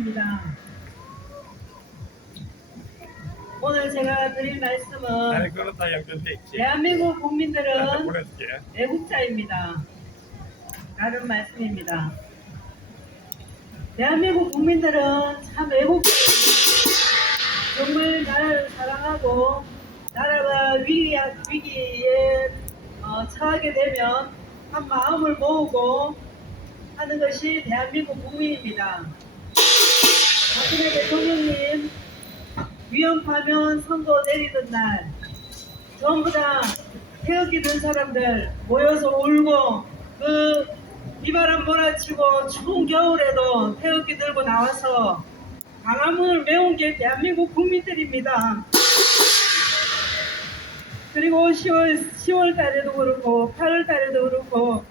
인사드립니다. 오늘 제가 드릴 말씀은 아니 그렇다 연결돼 있지. 대한민국 나한테 국민들은 보내줄게. 애국자입니다. 다른 말씀입니다. 대한민국 국민들은 참 애국자입니다. 정말 나라를 사랑하고 나라가 위기에 처하게 되면 한 마음을 모으고 하는 것이 대한민국 국민입니다. 박근혜 대통령님 위험하면 선거 내리던 날 전부 다 태극기 든 사람들 모여서 울고 그 비바람 몰아치고 추운 겨울에도 태극기 들고 나와서 광화문을 메운 게 대한민국 국민들입니다. 그리고 10월 달에도 그렇고 8월 달에도 그렇고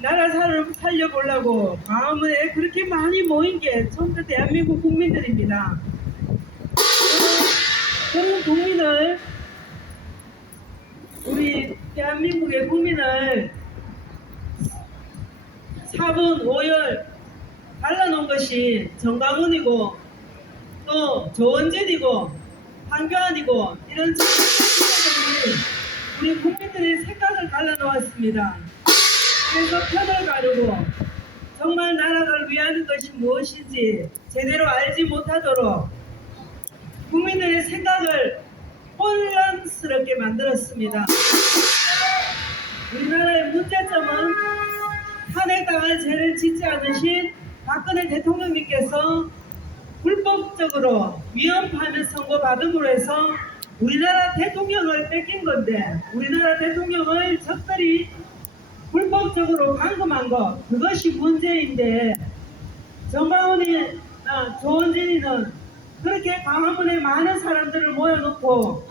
나라 살려보려고 광화문에 그렇게 많이 모인 게 전부 대한민국 국민들입니다. 그런 국민을 우리 대한민국의 국민을 4분 5열 갈라놓은 것이 정강훈이고 또 조원진이고 황교안이고 이런 정치인들이 우리 국민들의 생각을 갈라놓았습니다. 그래서 편을 가르고 정말 나라를 위하는 것이 무엇인지 제대로 알지 못하도록 국민들의 생각을 혼란스럽게 만들었습니다. 우리나라의 문제점은 탄핵당할 죄를 짓지 않으신 박근혜 대통령님께서 불법적으로 위헌파면 선고받음으로 해서 우리나라 대통령을 뺏긴 건데 우리나라 대통령을 적들이 불법적으로 감금한 것 그것이 문제인데 정강훈이나 조원진이는 그렇게 광화문에 많은 사람들을 모여놓고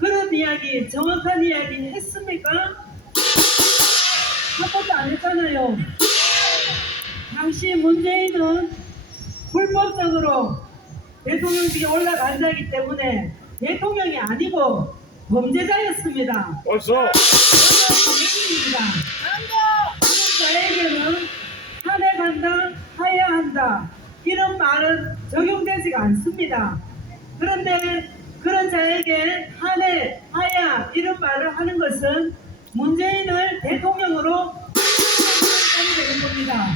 그런 이야기 정확한 이야기 했습니까? 한 번도 안 했잖아요. 당시 문재인은 불법적으로 대통령직에 올라간 자이기 때문에 대통령이 아니고 범죄자였습니다. 벌써 범죄자입니다. 자에게는 탄핵한다, 하야 한다 이런 말은 적용되지가 않습니다. 그런데 그런 자에게 탄핵, 하야 이런 말을 하는 것은 문재인을 대통령으로 하게 되는 겁니다.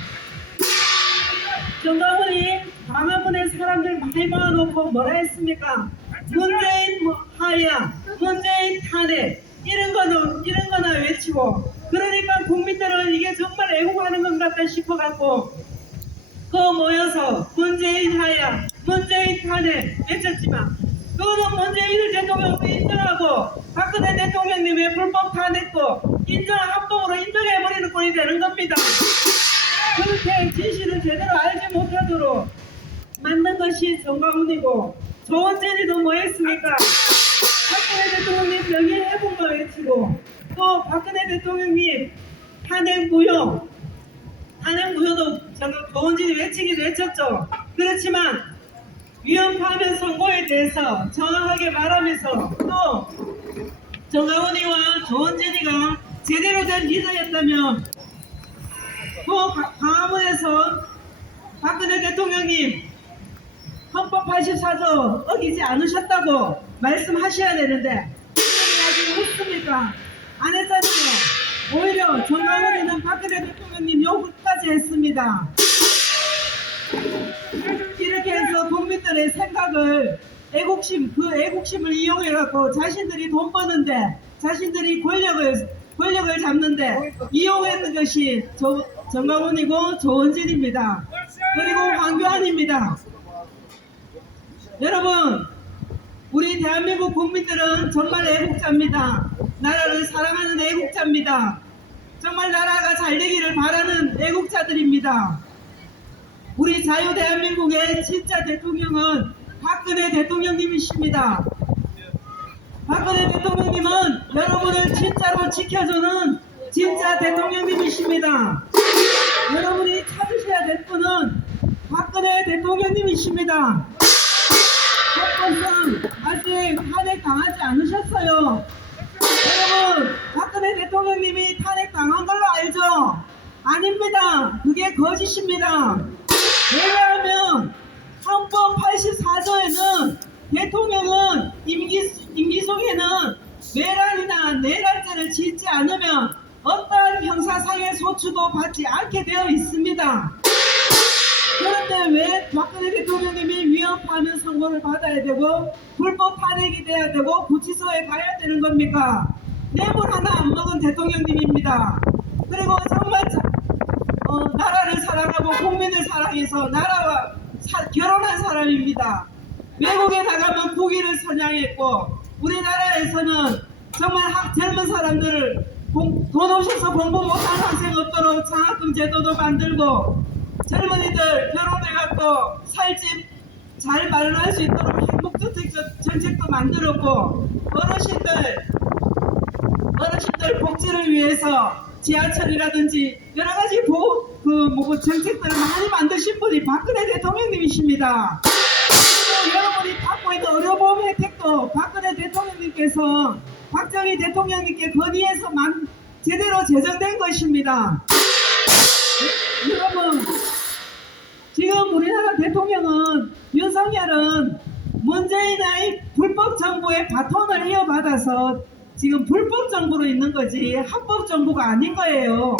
정강훈이 광화문에 사람들 많이 모아놓고 뭐라 했습니까? 문재인 하야, 문재인 탄핵 이런 거나 외치고 그러니까 국민들은 이게 정말 애국하는 것 같다 싶어갖고 그 모여서 문재인 하야, 문재인 탄핵 외쳤지만 그거는 문재인을 대통령으로 인정하고 박근혜 대통령님의 불법 탄핵도 합법으로 인정해버리는 꼴이 되는 겁니다. 그렇게 진실을 제대로 알지 못하도록 만든 것이 정강훈이고 조원진이도 뭐 했습니까? 박근혜 대통령님 명예회복만 외치고 또 박근혜 대통령님 탄핵 무효도 조원진이 외치기도 외쳤죠. 그렇지만 위헌파면 선고에 대해서 정확하게 말하면서 또 정강훈이와 조원진이가 제대로 된 리더였다면 또 광화문에서 박근혜 대통령님 헌법 84조 어기지 않으셨다고 말씀하셔야 되는데 그런 이야기 했습니까? 안 했잖아요. 오히려 정강훈이는 박근혜 대통령님 욕까지 했습니다. 이렇게 해서 국민들의 생각을 그 애국심을 이용해갖고 자신들이 돈 버는데 자신들이 권력을 잡는데 이용했는 것이 정강훈이고 조원진입니다. 그리고 황교안입니다. 여러분 우리 대한민국 국민들은 정말 애국자입니다. 나라를 사랑하는 애국자입니다. 정말 나라가 잘되기를 바라는 애국자들입니다. 우리 자유 대한민국의 진짜 대통령은 박근혜 대통령님이십니다. 박근혜 대통령님은 여러분을 진짜로 지켜주는 진짜 대통령님이십니다. 여러분이 찾으셔야 될 분은 박근혜 대통령님이십니다. 헌법상 아직 탄핵 당하지 않으셨어요. 여러분 박근혜 대통령님이 탄핵 당한 걸로 알죠? 아닙니다. 그게 거짓입니다. 왜냐하면 헌법 84조에는 대통령은 임기 중에는 내란이나 내란죄를 짓지 않으면 어떠한 형사상의 소추도 받지 않게 되어 있습니다. 그런데 왜 박근혜 대통령님이 위헌파면 선고를 받아야 되고 불법 탄핵이 돼야 되고 구치소에 가야 되는 겁니까? 뇌물 하나 안 먹은 대통령님입니다. 그리고 정말 나라를 사랑하고 국민을 사랑해서 나라와 결혼한 사람입니다. 외국에 나가면 국위를 선양했고 우리나라에서는 정말 젊은 사람들을 돈 없어서 공부 못하는 학생 없도록 장학금 제도도 만들고 젊은이들 결혼해갖고 살집 잘 마련할 수 있도록 행복주택 정책도 만들었고 어르신들 복지를 위해서 지하철이라든지 여러 가지 정책들을 많이 만드신 분이 박근혜 대통령님이십니다. 그리고 여러분이 받고 있는 의료보험 혜택도 박근혜 대통령님께서 박정희 대통령님께 건의해서 제대로 제정된 것입니다. 여러분, 지금 우리나라 대통령은 윤석열은 문재인의 불법 정부의 바톤을 이어받아서 지금 불법 정부로 있는 거지 합법 정부가 아닌 거예요.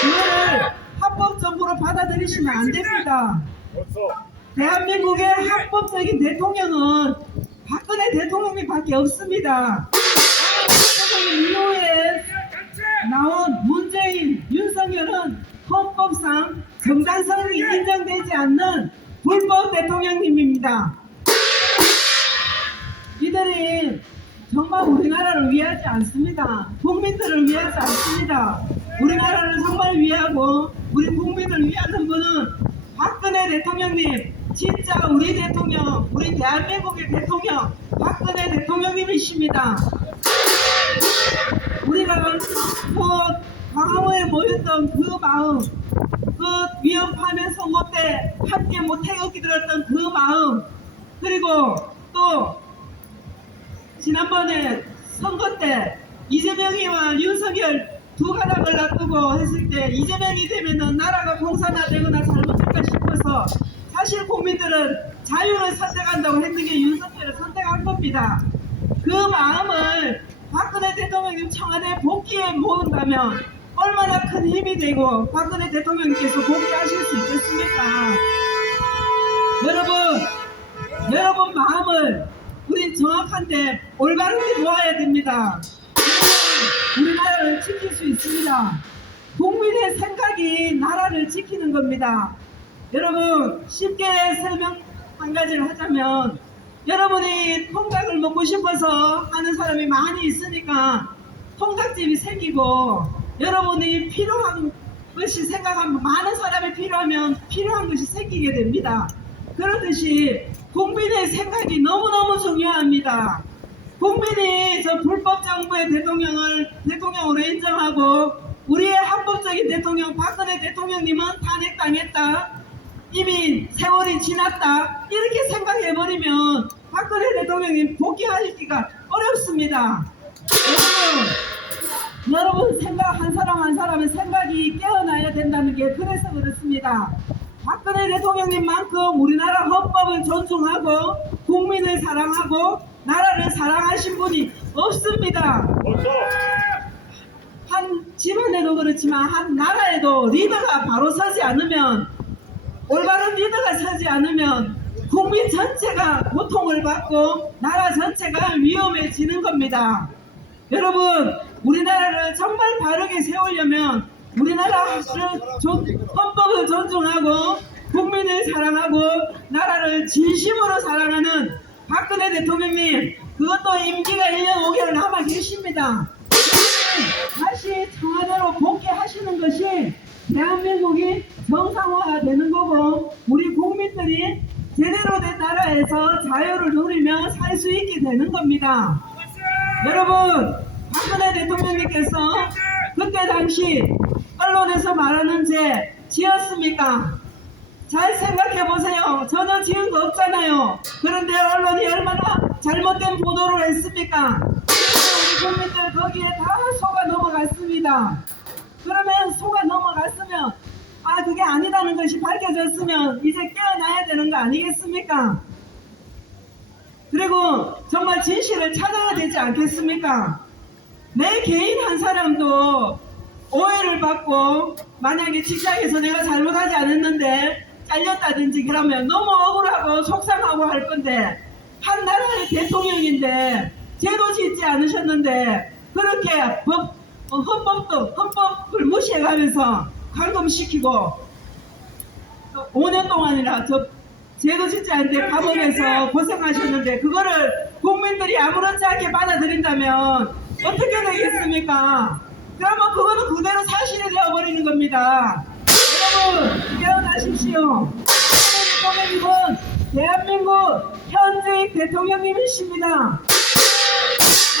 그거를 합법 정부로 받아들이시면 안 됩니다. 대한민국의 합법적인 대통령은 박근혜 대통령님밖에 없습니다. 박근혜 이후에 나온 문재인, 윤석열은 헌법상 정당성이 인정되지 않는 불법 대통령님입니다. 이들이 정말 우리나라를 위하지 않습니다. 국민들을 위하지 않습니다. 우리나라를 정말 위하고 우리 국민을 위하는 분은 박근혜 대통령님, 진짜 우리 대통령, 우리 대한민국의 대통령 박근혜 대통령님이십니다. 우리가 광화문에 모였던 그 마음, 그 위헌파면 선고 때 함께 태극기 들었던 그 마음, 그리고 또 지난번에 선거 때 이재명이와 윤석열 두 가닥을 놔두고 했을 때 이재명이 되면은 나라가 공산화되거나 잘못될까 싶어서 사실 국민들은 자유를 선택한다고 했는 게 윤석열을 선택한 겁니다. 그 마음을 박근혜 대통령님 청와대 복귀에 모은다면 얼마나 큰 힘이 되고 박근혜 대통령님께서 복귀하실 수 있겠습니까? 여러분 마음을 우린 정확한데 올바르게 모아야 됩니다. 우리나라를 지킬 수 있습니다. 국민의 생각이 나라를 지키는 겁니다. 여러분 쉽게 설명 한 가지를 하자면 여러분이 통닭을 먹고 싶어서 하는 사람이 많이 있으니까 통닭집이 생기고 여러분이 필요한 것이 생각하면 많은 사람이 필요하면 필요한 것이 생기게 됩니다. 그렇듯이 국민의 생각이 너무너무 중요합니다. 국민이 저 불법 정부의 대통령을 대통령으로 인정하고 우리의 합법적인 대통령 박근혜 대통령님은 탄핵당했다. 이미 세월이 지났다. 이렇게 생각해버리면 박근혜 대통령님 복귀하기가 어렵습니다. 여러분 생각 한 사람 한 사람의 생각이 깨어나야 된다는 게 그래서 그렇습니다. 박근혜 대통령님만큼 우리나라 헌법을 존중하고 국민을 사랑하고 나라를 사랑하신 분이 없습니다. 한 집안에도 그렇지만 한 나라에도 리더가 바로 서지 않으면 올바른 리더가 서지 않으면 국민 전체가 고통을 받고 나라 전체가 위험해지는 겁니다. 여러분 우리나라를 정말 바르게 세우려면 우리나라를 헌법을 존중하고 국민을 사랑하고 나라를 진심으로 사랑하는 박근혜 대통령님 그것도 임기가 1년 5개월 남아 계십니다. 다시 청와대로 복귀하시는 것이 대한민국이 정상화되는 거고 우리 국민들이 제대로 된 나라에서 자유를 누리며 살 수 있게 되는 겁니다. 여러분 박근혜 대통령님께서 그때 당시 언론에서 말하는 죄 지었습니까? 잘 생각해 보세요. 저는 지은 거 없잖아요. 그런데 언론이 얼마나 잘못된 보도를 했습니까? 우리 국민들 거기에 다 속아 넘어갔습니다. 그러면 속아 넘어갔으면 다 그게 아니라는 것이 밝혀졌으면 이제 깨어나야 되는 거 아니겠습니까? 그리고 정말 진실을 찾아야 되지 않겠습니까? 내 개인 한 사람도 오해를 받고 만약에 직장에서 내가 잘못하지 않았는데 잘렸다든지 그러면 너무 억울하고 속상하고 할 건데, 한 나라의 대통령인데 죄도 짓지 않으셨는데 그렇게 헌법을 무시해가면서 감금시키고 5년 동안이나 죄도 짓지 않는데 감옥에서 고생하셨는데 그거를 국민들이 아무렇지 않게 받아들인다면 어떻게 되겠습니까? 그러면 그거는 그대로 사실이 되어버리는 겁니다. 여러분, 깨어나십시오. 대통령님은 대한민국 현직 대통령님이십니다.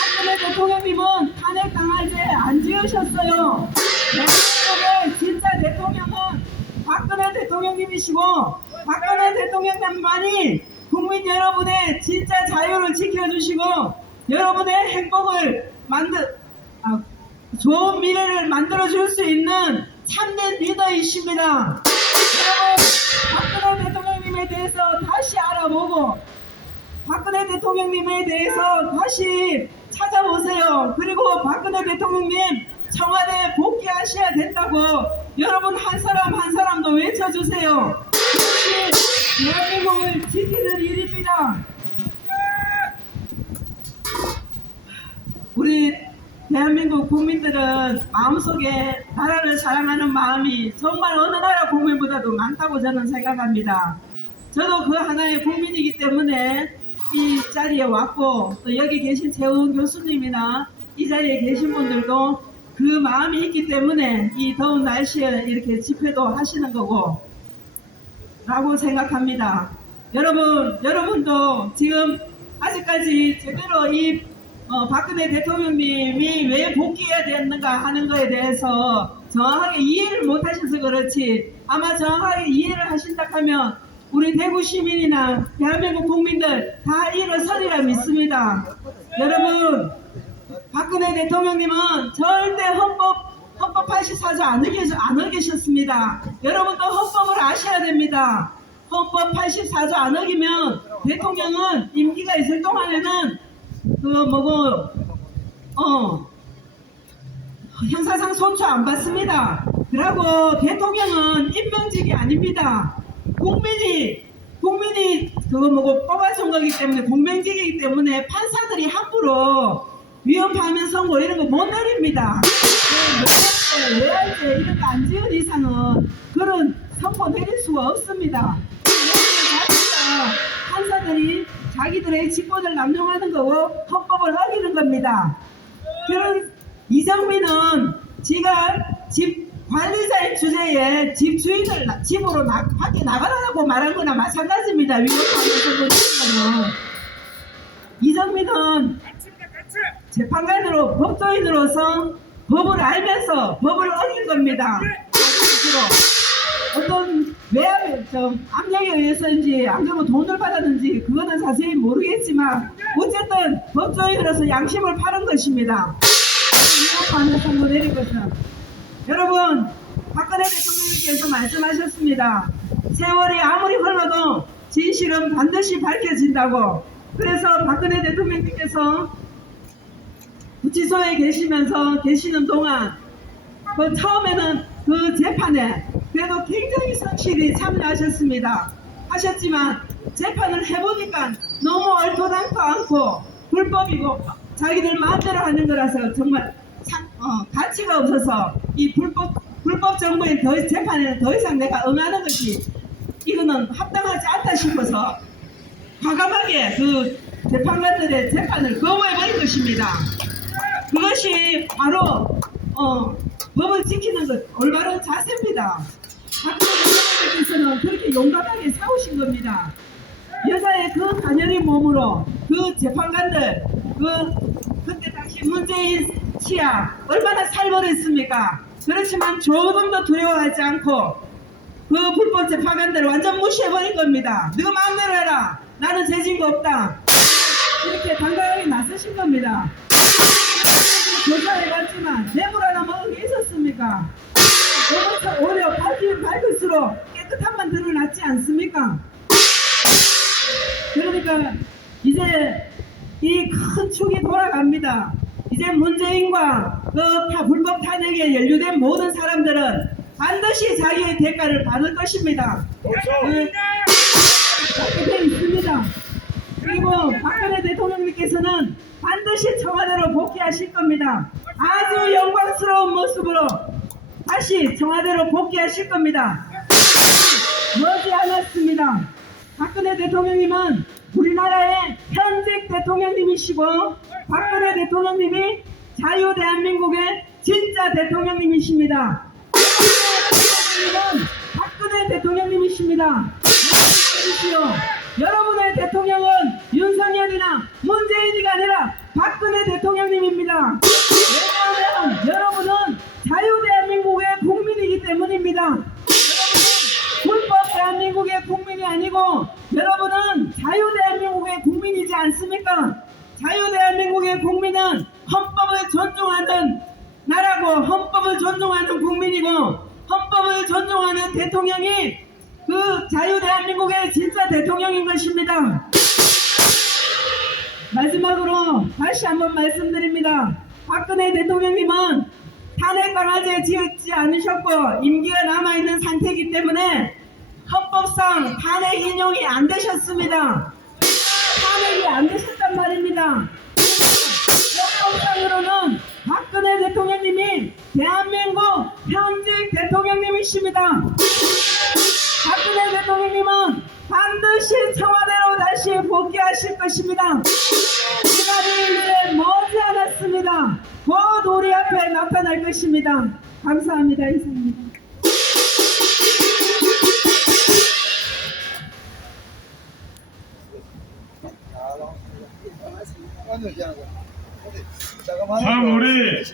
박근혜 대통령님은 탄핵 당할 때 안 지으셨어요. 대한민국의 진짜 대통령은 박근혜 대통령님이시고, 박근혜 대통령님만이 국민 여러분의 진짜 자유를 지켜주시고 여러분의 행복을 좋은 미래를 만들어줄 수 있는 참된 리더이십니다. 여러분, 박근혜 대통령님에 대해서 다시 알아보고 박근혜 대통령님에 대해서 다시 찾아보세요. 그리고 박근혜 대통령님 청와대에 복귀하셔야 된다고 여러분 한 사람 한 사람도 외쳐주세요. 그것이 대한민국을 지키는 일입니다. 우리 대한민국 국민들은 마음속에 나라를 사랑하는 마음이 정말 어느 나라 국민보다도 많다고 저는 생각합니다. 저도 그 하나의 국민이기 때문에 이 자리에 왔고, 또 여기 계신 최우원 교수님이나 이 자리에 계신 분들도 그 마음이 있기 때문에 이 더운 날씨에 이렇게 집회도 하시는 거고 라고 생각합니다. 여러분도 지금 아직까지 제대로 이 박근혜 대통령님이 왜 복귀해야 되는가 하는 거에 대해서 정확하게 이해를 못 하셔서 그렇지, 아마 정확하게 이해를 하신다 하면 우리 대구 시민이나 대한민국 국민들 다 일어서리라 믿습니다. 여러분, 박근혜 대통령님은 절대 헌법 84조 안 어기셨습니다. 여러분도 헌법을 아셔야 됩니다. 헌법 84조 안 어기면 대통령은 임기가 있을 동안에는 형사상 손초 안 받습니다. 그리고 대통령은 임명직이 아닙니다. 국민이 뽑아준 거기 때문에 공명직이기 때문에 판사들이 함부로 위헌파면 선고 이런 거 못 내립니다. 외할죄 이런 거 안 지은 이상은 그런 선고 내릴 수가 없습니다. 판사들이 자기들의 직권을 남용하는 거고 헌법을 어기는 겁니다. 그런 이정민은 지가 집 관리자의 주제에 집 주인을 집으로 밖에 나가라고 말한 거나 마찬가지입니다. 위헌파면 이정민은 재판관으로 법조인으로서 법을 알면서 법을 어긴 겁니다. 어떤 압력에 의해서인지 안 그러면 돈을 받았는지 그거는 자세히 모르겠지만 어쨌든 법조인으로서 양심을 파는 것입니다. 위헌파면 선고 내린 것은. 여러분, 박근혜 대통령님께서 말씀하셨습니다. 세월이 아무리 흘러도 진실은 반드시 밝혀진다고. 그래서 박근혜 대통령님께서 구치소에 계시는 동안 처음에는 그 재판에 그래도 굉장히 성실히 참여하셨습니다. 하셨지만 재판을 해보니까 너무 얼토당토 않고 불법이고 자기들 마음대로 하는 거라서 정말 가치가 없어서 이 불법 정부의 재판에는 더 이상 내가 응하는 것이 이거는 합당하지 않다 싶어서 과감하게 그 재판관들의 재판을 거부해버린 것입니다. 그것이 바로 법을 지키는 것, 올바른 자세입니다. 박근혜 대통령께서는 그렇게 용감하게 싸우신 겁니다. 여자의 그 가녀린 몸으로 그 재판관들, 그때 당시 문재인 치아 얼마나 살벌했습니까? 그렇지만 조금도 두려워하지 않고 그 불법 재판관들을 완전 무시해버린 겁니다. 너가 마음대로 해라. 나는 죄진 거 없다. 이렇게 당당하게 나서신 겁니다. 조사해봤지만 뇌물 하나 먹은 게 있었습니까? 오히려 밝히면 밝을수록 깨끗함만 드러났지 않습니까? 그러니까 이제 이 큰 축이 돌아갑니다. 이제 문재인과 불법 탄핵에 연루된 모든 사람들은 반드시 자기의 대가를 받을 것입니다. 그렇게 되어 있습니다. 그리고 박근혜 대통령님께서는 반드시 청와대로 복귀하실 겁니다. 아주 영광스러운 모습으로 다시 청와대로 복귀하실 겁니다. 머지 않았습니다. 박근혜 대통령님은 우리나라의 현직 대통령님이시고 박근혜 대통령님이 자유 대한민국의 진짜 대통령님이십니다. 박근혜 대통령님이십니다. 여러분의 대통령은 윤석열이나 문재인이가 아니라 박근혜 대통령님입니다. 왜냐하면 여러분은 자유 대한민국의 국민이기 때문입니다. 여러분은 불법 대한민국의 국민이 아니고 여러분은 자유 대한민국의 국민이지 않습니까? 자유 대한민국의 국민은 헌법을 존중하는 나라고 헌법을 존중하는 국민이고 헌법을 존중하는 대통령이 그 자유 대한민국의 진짜 대통령인 것입니다. 마지막으로 다시 한번 말씀드립니다. 박근혜 대통령님은 탄핵 강화제 지었지 않으셨고 임기가 남아있는 상태이기 때문에 헌법상 탄핵 인용이 안 되셨습니다. 탄핵이 안 되셨단 말입니다. 헌법상으로는 박근혜 대통령님이 대한민국 현직 대통령님이십니다. 박근혜 대통령님은 반드시 청와대로 다시 복귀하실 것입니다. 시간이 이제 머지 않았습니다. 곧 우리 앞에 나타날 것입니다. 감사합니다. 이상입니다. 참 우리